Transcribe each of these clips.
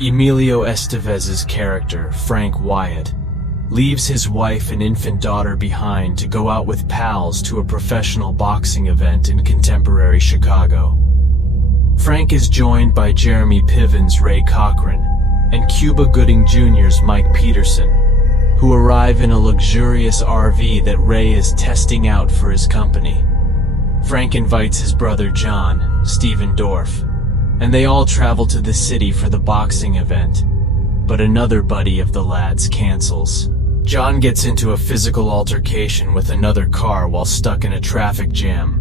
Emilio Estevez's character, Frank Wyatt, leaves his wife and infant daughter behind to go out with pals to a professional boxing event in contemporary Chicago. Frank is joined by Jeremy Piven's Ray Cochran and Cuba Gooding Jr.'s Mike Peterson, who arrive in a luxurious RV that Ray is testing out for his company. Frank invites his brother John, Stephen Dorff, and they all travel to the city for the boxing event. But another buddy of the lads cancels. John gets into a physical altercation with another car while stuck in a traffic jam.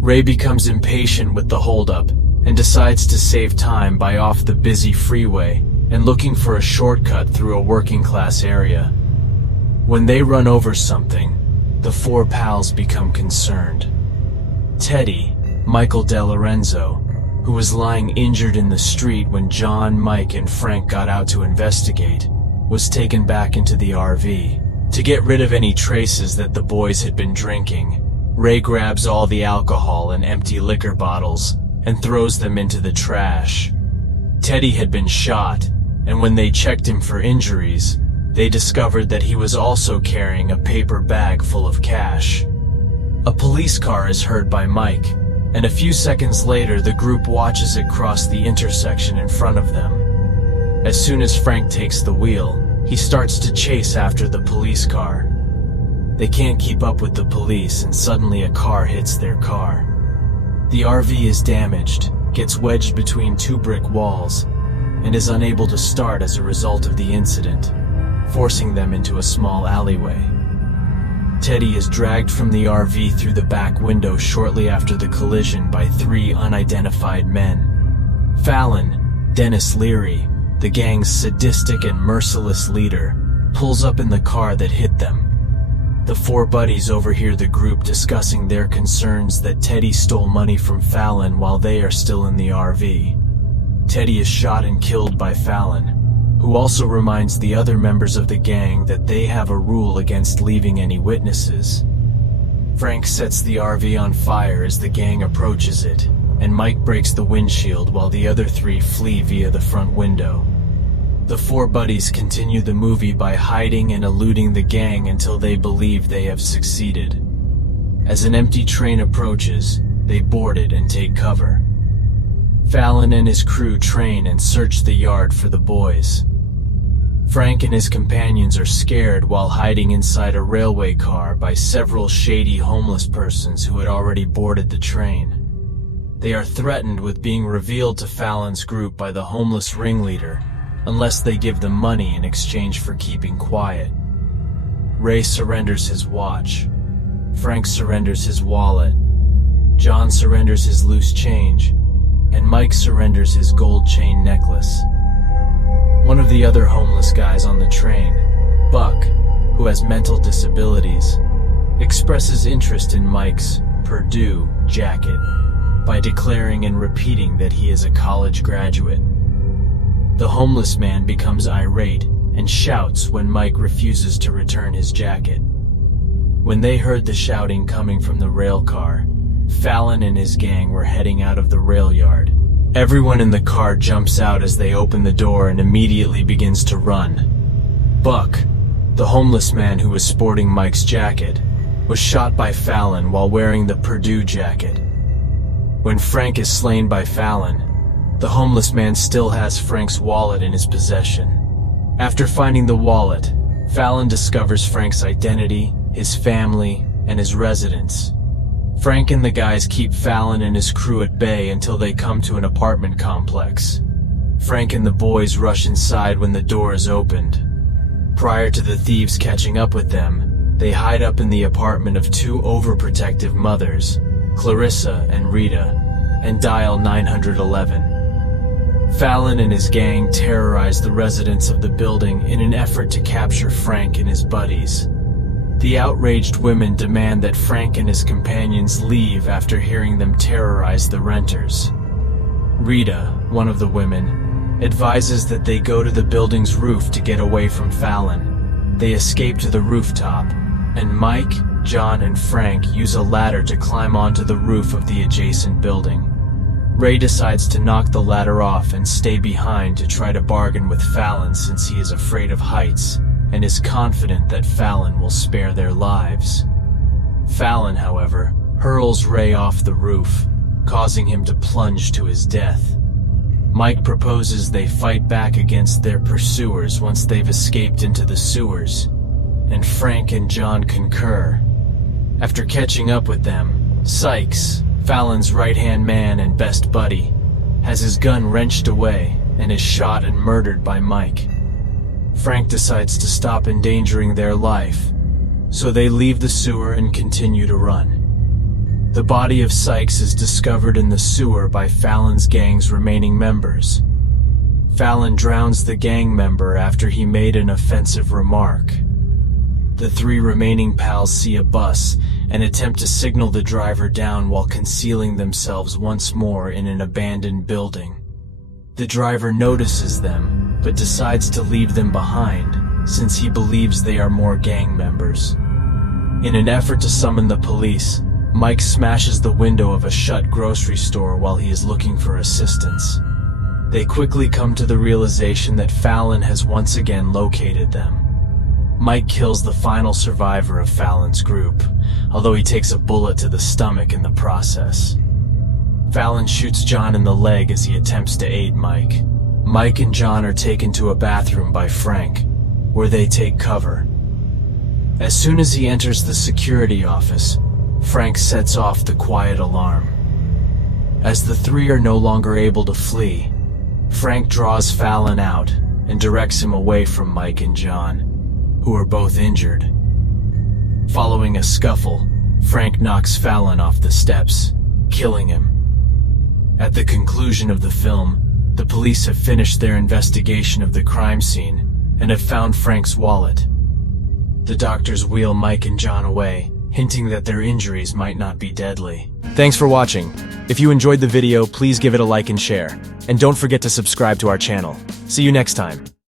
Ray becomes impatient with the holdup and decides to save time by off the busy freeway and looking for a shortcut through a working-class area. When they run over something, the four pals become concerned. Teddy, Michael DeLorenzo, who was lying injured in the street when John, Mike, and Frank got out to investigate, was taken back into the RV. To get rid of any traces that the boys had been drinking, Ray grabs all the alcohol and empty liquor bottles and throws them into the trash. Teddy had been shot, and when they checked him for injuries, they discovered that he was also carrying a paper bag full of cash. A police car is heard by Mike, and a few seconds later the group watches it cross the intersection in front of them. As soon as Frank takes the wheel, he starts to chase after the police car. They can't keep up with the police, and suddenly a car hits their car. The RV is damaged, gets wedged between two brick walls, and is unable to start as a result of the incident, forcing them into a small alleyway. Teddy is dragged from the RV through the back window shortly after the collision by three unidentified men. Fallon, Dennis Leary, the gang's sadistic and merciless leader, pulls up in the car that hit them. The four buddies overhear the group discussing their concerns that Teddy stole money from Fallon while they are still in the RV. Teddy is shot and killed by Fallon, who also reminds the other members of the gang that they have a rule against leaving any witnesses. Frank sets the RV on fire as the gang approaches it, and Mike breaks the windshield while the other three flee via the front window. The four buddies continue the movie by hiding and eluding the gang until they believe they have succeeded. As an empty train approaches, they board it and take cover. Fallon and his crew train and search the yard for the boys. Frank and his companions are scared while hiding inside a railway car by several shady homeless persons who had already boarded the train. They are threatened with being revealed to Fallon's group by the homeless ringleader unless they give them money in exchange for keeping quiet. Ray surrenders his watch. Frank surrenders his wallet. John surrenders his loose change, and Mike surrenders his gold chain necklace. One of the other homeless guys on the train, Buck, who has mental disabilities, expresses interest in Mike's Purdue jacket by declaring and repeating that he is a college graduate. The homeless man becomes irate and shouts when Mike refuses to return his jacket. When they heard the shouting coming from the rail car, Fallon and his gang were heading out of the rail yard. Everyone in the car jumps out as they open the door and immediately begins to run. Buck, the homeless man who was sporting Mike's jacket, was shot by Fallon while wearing the Purdue jacket. When Frank is slain by Fallon, the homeless man still has Frank's wallet in his possession. After finding the wallet, Fallon discovers Frank's identity, his family, and his residence. Frank and the guys keep Fallon and his crew at bay until they come to an apartment complex. Frank and the boys rush inside when the door is opened. Prior to the thieves catching up with them, they hide up in the apartment of two overprotective mothers, Clarissa and Rita, and dial 911. Fallon and his gang terrorize the residents of the building in an effort to capture Frank and his buddies. The outraged women demand that Frank and his companions leave after hearing them terrorize the renters. Rita, one of the women, advises that they go to the building's roof to get away from Fallon. They escape to the rooftop, and Mike, John, and Frank use a ladder to climb onto the roof of the adjacent building. Ray decides to knock the ladder off and stay behind to try to bargain with Fallon since he is afraid of heights and is confident that Fallon will spare their lives. Fallon, however, hurls Ray off the roof, causing him to plunge to his death. Mike proposes they fight back against their pursuers once they've escaped into the sewers, and Frank and John concur. After catching up with them, Sykes, Fallon's right-hand man and best buddy, has his gun wrenched away and is shot and murdered by Mike. Frank decides to stop endangering their life, so they leave the sewer and continue to run. The body of Sykes is discovered in the sewer by Fallon's gang's remaining members. Fallon drowns the gang member after he made an offensive remark. The three remaining pals see a bus and attempt to signal the driver down while concealing themselves once more in an abandoned building. The driver notices them, but decides to leave them behind, since he believes they are more gang members. In an effort to summon the police, Mike smashes the window of a shut grocery store while he is looking for assistance. They quickly come to the realization that Fallon has once again located them. Mike kills the final survivor of Fallon's group, although he takes a bullet to the stomach in the process. Fallon shoots John in the leg as he attempts to aid Mike. Mike and John are taken to a bathroom by Frank, where they take cover. As soon as he enters the security office, Frank sets off the quiet alarm. As the three are no longer able to flee, Frank draws Fallon out and directs him away from Mike and John, who are both injured. Following a scuffle, Frank knocks Fallon off the steps, killing him. At the conclusion of the film, the police have finished their investigation of the crime scene and have found Frank's wallet. The doctors wheel Mike and John away, hinting that their injuries might not be deadly. Thanks for watching. If you enjoyed the video, please give it a like and share. And don't forget to subscribe to our channel. See you next time.